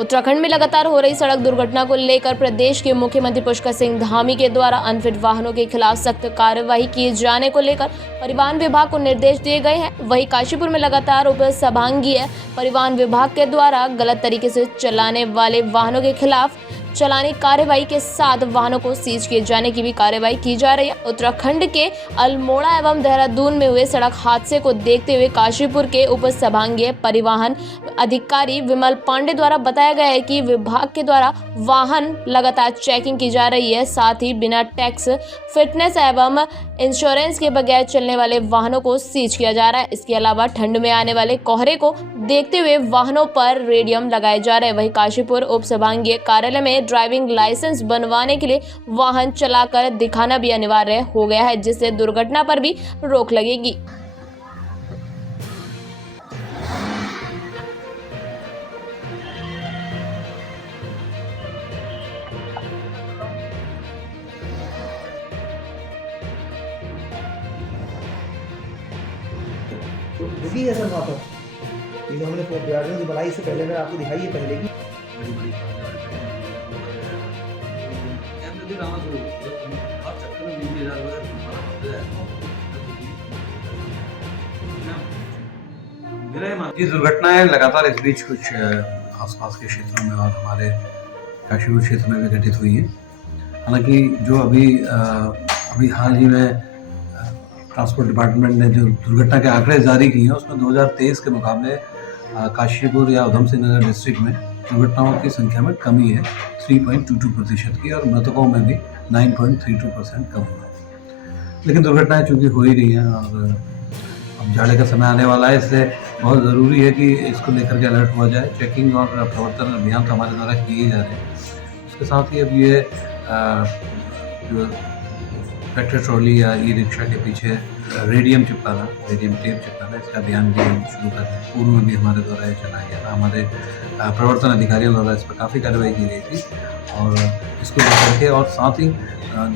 उत्तराखंड में लगातार हो रही सड़क दुर्घटना को लेकर प्रदेश के मुख्यमंत्री पुष्कर सिंह धामी के द्वारा अनफिट वाहनों के खिलाफ सख्त कार्रवाई किए जाने को लेकर परिवहन विभाग को निर्देश दिए गए हैं। वहीं काशीपुर में लगातार उप संभागीय परिवहन विभाग के द्वारा गलत तरीके से चलाने वाले वाहनों के खिलाफ चलानी कार्रवाई के साथ वाहनों को सीज किए जाने की भी कार्रवाई की जा रही है। उत्तराखंड के अल्मोड़ा एवं देहरादून में हुए सड़क हादसे को देखते हुए काशीपुर के उप संभागीय परिवहन अधिकारी विमल पांडे द्वारा बताया गया है कि विभाग के द्वारा वाहन लगातार चेकिंग की जा रही है। साथ ही बिना टैक्स, फिटनेस एवं इंश्योरेंस के बगैर चलने वाले वाहनों को सीज किया जा रहा है। इसके अलावा ठंड में आने वाले कोहरे को देखते हुए वाहनों पर रेडियम लगाए जा रहे हैं। वहीं काशीपुर उप संभागीय कार्यालय में ड्राइविंग लाइसेंस बनवाने के लिए वाहन चलाकर दिखाना भी अनिवार्य हो गया है, जिससे दुर्घटना पर भी रोक लगेगी। रुकी है सर वहाँ पर, ये जो हमने गार्डियन की बनाई, इससे पहले मैं आपको दिखाई है पहले की ये दुर्घटनाएं लगातार इस बीच कुछ आसपास के क्षेत्रों में और हमारे काशीपुर क्षेत्र में भी घटित हुई है। हालांकि जो अभी हाल ही में ट्रांसपोर्ट डिपार्टमेंट ने जो दुर्घटना के आंकड़े जारी किए हैं, उसमें 2023 के मुकाबले काशीपुर या उधम सिंह नगर डिस्ट्रिक्ट में दुर्घटनाओं की संख्या में कमी है 3.22% की, और मृतकों में भी 9.32% कम हुआ है। लेकिन दुर्घटनाएं चूँकि हो ही रही हैं और अब जाड़े का समय आने वाला है, इससे बहुत ज़रूरी है कि इसको लेकर के अलर्ट हुआ जाए। चेकिंग और प्रवर्तन अभियान तो हमारे द्वारा किए जा रहे हैं। उसके साथ ही अब ये जो ट्रैक्टर ट्रॉली या ई रिक्शा के पीछे रेडियम चिपकाना, रेडियम टेप चिपकाना, इसका अभियान भी हम शुरू कर रहे हैं। पूर्व में भी हमारे द्वारा ये चलाया गया था। हमारे प्रवर्तन अधिकारियों द्वारा इस पर काफ़ी कार्रवाई की गई थी और इसको लेकर के, और साथ ही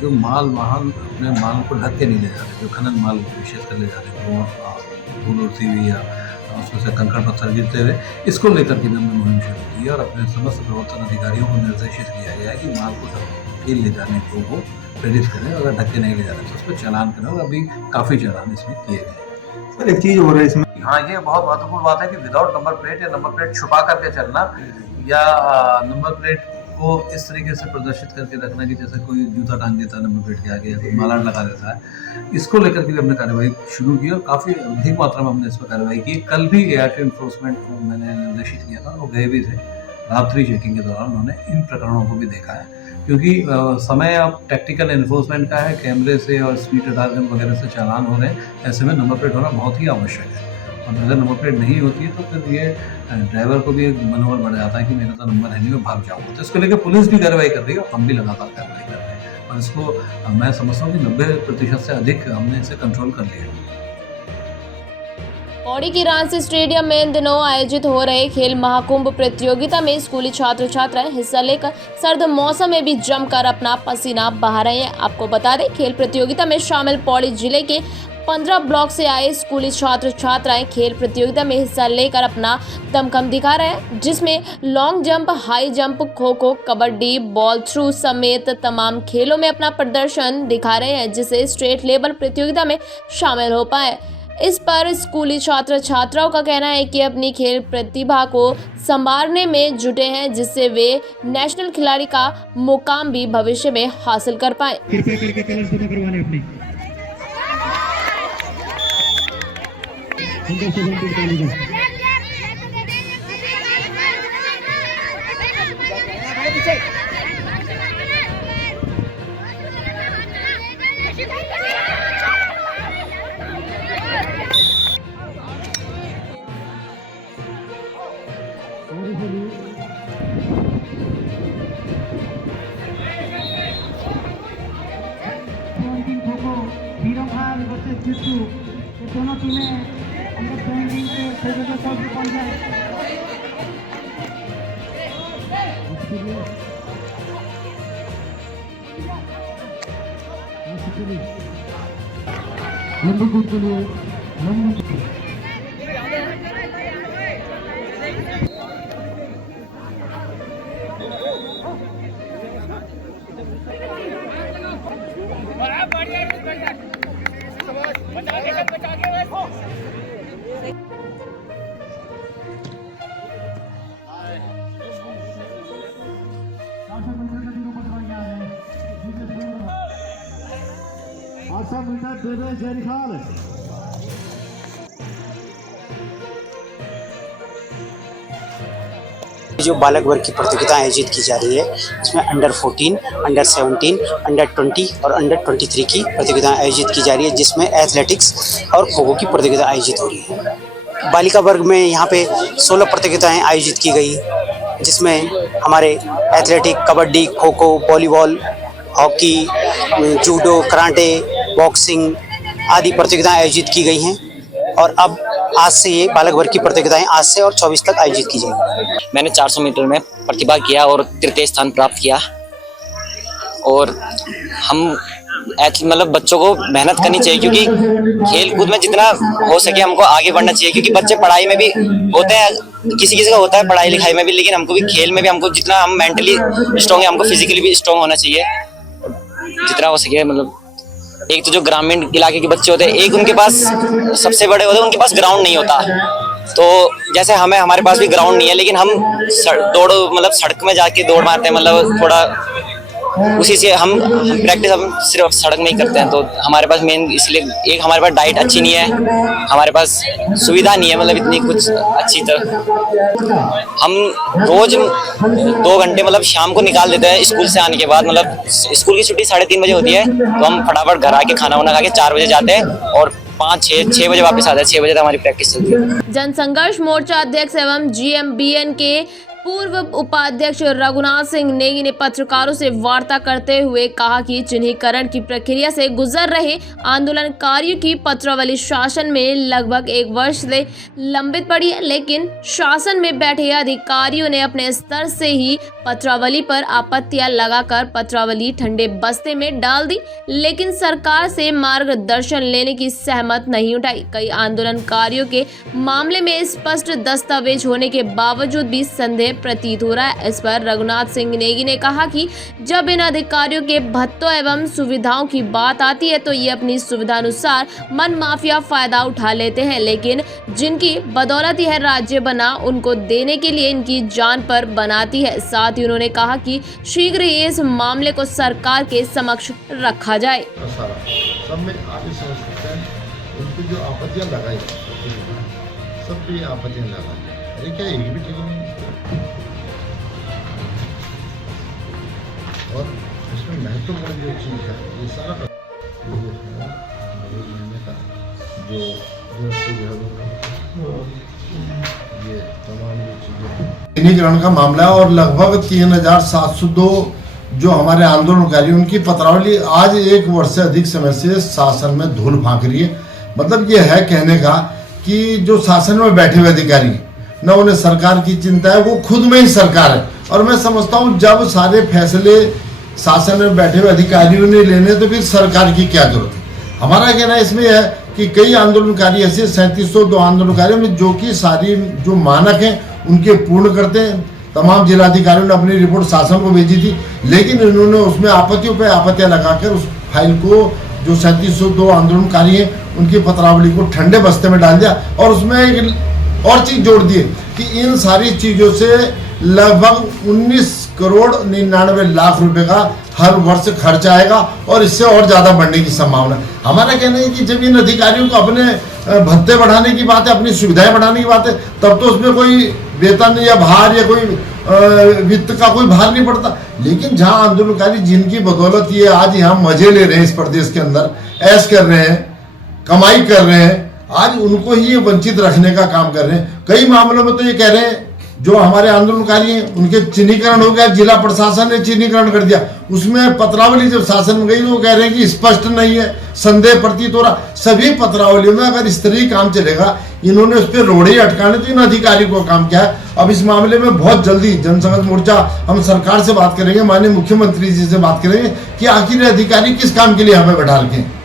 जो वाहन अपने माल को ढक के नहीं ले जा रहे, जो खनन माल विशेष कर ले जा रहे हैं, वो धूल उड़ती हुई या उसमें से कंकड़ पत्थर गिरते हुए, इसको लेकर के भी हमने मुहिम शुरू की है और अपने समस्त प्रवर्तन अधिकारियों को निर्देशित किया गया है कि माल को ढक के ले जाने को वो प्रेरित करें। अगर ढक के नहीं ले जा रहे तो उस पर चालान करें, और अभी काफ़ी चालान इसमें किए गए। सर एक चीज़ हो रहा है इसमें, हाँ, ये बहुत महत्वपूर्ण बात है कि विदाउट नंबर प्लेट या नंबर प्लेट छुपा करके चलना, या नंबर प्लेट को इस तरीके से प्रदर्शित करके रखना कि जैसे कोई जूता टांग देता है नंबर प्लेट के आगे या कोई माला लगा देता है, इसको लेकर के भी हमने कार्रवाई शुरू की और काफ़ी अधिक मात्रा में हमने इस पर कार्रवाई की। कल भी ART इन्फोर्समेंट को मैंने निर्देशित किया था, वो गए भी थे। रात्रि चेकिंग के दौरान उन्होंने इन प्रकरणों को भी देखा है, क्योंकि समय अब टैक्टिकल एनफोर्समेंट का है, कैमरे से और स्पीड रडार गन वगैरह से चालान हो रहे हैं। ऐसे में नंबर प्लेट होना बहुत ही आवश्यक है, और अगर नंबर प्लेट नहीं होती है तो फिर ये ड्राइवर को भी एक मनोबल बढ़ जाता है कि मेरा तो नंबर है नहीं, मैं भाग जाऊँगा। तो इसको लेकर पुलिस भी कार्रवाई कर रही है और हम भी लगातार कार्रवाई कर रहे हैं, और इसको मैं समझता हूँ कि 90% से अधिक हमने इसे कंट्रोल कर लिया है। पौड़ी की रांसी स्टेडियम में इन दिनों आयोजित हो रहे खेल महाकुंभ प्रतियोगिता में स्कूली छात्र छात्राएं हिस्सा लेकर सर्द मौसम में भी जमकर अपना पसीना बहा रहे हैं। आपको बता दें, खेल प्रतियोगिता में शामिल पौड़ी जिले के 15 ब्लॉक से आए स्कूली छात्र छात्राएं खेल प्रतियोगिता में हिस्सा लेकर अपना दमखम दिखा रहे हैं, जिसमें long jump, high jump, kho kho, kabaddi, ball through समेत तमाम खेलों में अपना प्रदर्शन दिखा रहे हैं, जिसे स्टेट लेवल प्रतियोगिता में शामिल हो पाए। इस पर स्कूली छात्र छात्राओं का कहना है कि अपनी खेल प्रतिभा को संवारने में जुटे हैं, जिससे वे नेशनल खिलाड़ी का मुकाम भी भविष्य में हासिल कर पाए। कृपया करके कलर जमा करवाने अपने दोनों टीमें अंदर पॉइंटिंग के फेवरेबल तौर पर पहुंच जाए। लंबी कूद के लिए जो बालक वर्ग की प्रतियोगिता आयोजित की जा रही है इसमें अंडर 14, अंडर 17, अंडर 20 और अंडर 23 की प्रतियोगिता आयोजित की जा रही है, जिसमें एथलेटिक्स और खो खो की प्रतियोगिता आयोजित हो रही है। बालिका वर्ग में यहाँ पे 16 प्रतियोगिताएं आयोजित की गई, जिसमें हमारे athletic, kabaddi, kho kho, volleyball, hockey, judo, karate, boxing आदि प्रतियोगिताएं आयोजित की गई हैं। और अब आज से ये बालक वर्ग की प्रतियोगिताएं आज से और 24 तक आयोजित की जाएंगी। मैंने 400 मीटर में प्रतिभाग किया और तृतीय स्थान प्राप्त किया। और हम मतलब बच्चों को मेहनत करनी चाहिए, क्योंकि खेल कूद में जितना हो सके हमको आगे बढ़ना चाहिए, क्योंकि बच्चे पढ़ाई में भी होते हैं, किसी किसी का होता है पढ़ाई लिखाई में भी, लेकिन हमको भी खेल में भी हमको जितना हम मेंटली स्ट्रॉन्ग है हमको फिजिकली भी स्ट्रॉन्ग होना चाहिए जितना हो सके। मतलब एक तो जो ग्रामीण इलाके के बच्चे होते हैं, एक उनके पास सबसे बड़े होते हैं उनके पास ग्राउंड नहीं होता। तो जैसे हमारे पास भी ग्राउंड नहीं है, लेकिन हम मतलब सड़क में जाके दौड़ मारते हैं, मतलब थोड़ा उसी से हम प्रैक्टिस हम सिर्फ सड़क में ही करते हैं। तो हमारे पास मेन इसलिए एक हमारे पास डाइट अच्छी नहीं है, हमारे पास सुविधा नहीं है, मतलब इतनी कुछ अच्छी तरह। हम रोज 2 घंटे मतलब शाम को निकाल देते हैं स्कूल से आने के बाद, मतलब स्कूल की छुट्टी 3:30 बजे होती है, तो हम फटाफट घर आके खाना वाना खा के 4 बजे जाते हैं और 5-6 बजे वापस आते हैं। 6 बजे तक हमारी प्रैक्टिस चलती है। जनसंघर्ष मोर्चा अध्यक्ष एवं GMBN के पूर्व उपाध्यक्ष रघुनाथ सिंह नेगी ने पत्रकारों से वार्ता करते हुए कहा कि चिन्हीकरण की प्रक्रिया से गुजर रहे आंदोलनकारियों की पत्रावली शासन में लगभग 1 वर्ष से लंबित पड़ी है, लेकिन शासन में बैठे अधिकारियों ने अपने स्तर से ही पत्रावली पर आपत्तियां लगाकर पत्रावली ठंडे बस्ते में डाल दी, लेकिन सरकार से मार्गदर्शन लेने की सहमत नहीं उठाई। कई आंदोलनकारियों के मामले में स्पष्ट दस्तावेज होने के बावजूद भी संदेह प्रतीत हो रहा है। इस पर रघुनाथ सिंह नेगी ने कहा कि जब इन अधिकारियों के भत्तों एवं सुविधाओं की बात आती है तो ये अपनी सुविधा अनुसार मन माफिया फायदा उठा लेते हैं, लेकिन जिनकी बदौलत यह राज्य बना उनको देने के लिए इनकी जान पर बनाती है। साथ ही उन्होंने कहा कि शीघ्र ही इस मामले को सरकार के समक्ष रखा जाए। सब में आगे समझ सकते हैं, उनकी जो आपत्तियां लगाई सब पे आपत्तियां लगाई, अरे क्या ये भी ठीक नहीं। और इसमें महत्वपूर्ण जो चीज़ है ये सारा ये तमाम चीज़ें चिन्हीकरण का मामला है। और लगभग 3702 जो हमारे आंदोलनकारी उनकी पत्रावली आज 1 वर्ष से अधिक समय से शासन में धूल फांक रही है। मतलब ये है कहने का कि जो शासन में बैठे हुए अधिकारी न उन्हें सरकार की चिंता है, वो खुद में ही सरकार है। और मैं समझता हूँ जब सारे फैसले शासन में बैठे हुए अधिकारियों ने लेने तो फिर सरकार की क्या जरूरत है। हमारा कहना इसमें है कि कई आंदोलनकारी ऐसे 3702 आंदोलनकारियों में जो कि सारी जो मानक हैं उनके पूर्ण करते हैं। तमाम जिलाधिकारियों ने अपनी रिपोर्ट शासन को भेजी थी, लेकिन इन्होंने उसमें आपत्तियों पर आपत्तियां लगाकर उस फाइल को जो 3702 आंदोलनकारी हैं उनकी पत्रावली को ठंडे बस्ते में डाल दिया। और उसमें एक और चीज जोड़ दी कि इन सारी चीजों से लगभग 19 करोड़ 99 लाख रुपए का हर वर्ष खर्च आएगा और इससे और ज्यादा बढ़ने की संभावना। हमारा कहना है कि जब इन अधिकारियों को अपने भत्ते बढ़ाने की बात है, अपनी सुविधाएं बढ़ाने की बात है, तब तो उसमें कोई वेतन या भार या कोई वित्त का कोई भार नहीं पड़ता। लेकिन जहां आंदोलनकारी जिनकी बदौलत ये आज यहाँ मजे ले रहे हैं, इस प्रदेश के अंदर ऐश कर रहे हैं, कमाई कर रहे हैं, आज उनको ही ये वंचित रखने का काम कर रहे हैं। कई मामलों में तो ये कह रहे हैं जो हमारे आंदोलनकारी हैं उनके चिन्हीकरण हो गया, जिला प्रशासन ने चिन्हीकरण कर दिया। उसमें पत्रावली जब शासन में गई तो वो कह रहे हैं कि स्पष्ट नहीं है, संदेह प्रतीत हो रहा। सभी पत्रावलियों में अगर इस तरह ही काम चलेगा, इन्होंने उस पर रोड़े अटकाने तो इन अधिकारी को काम किया है। अब इस मामले में बहुत जल्दी जनसंघर्ष मोर्चा हम सरकार से बात करेंगे, माननीय मुख्यमंत्री जी से बात करेंगे कि आखिर अधिकारी किस काम के लिए यहाँ पे बैठा रखे हैं।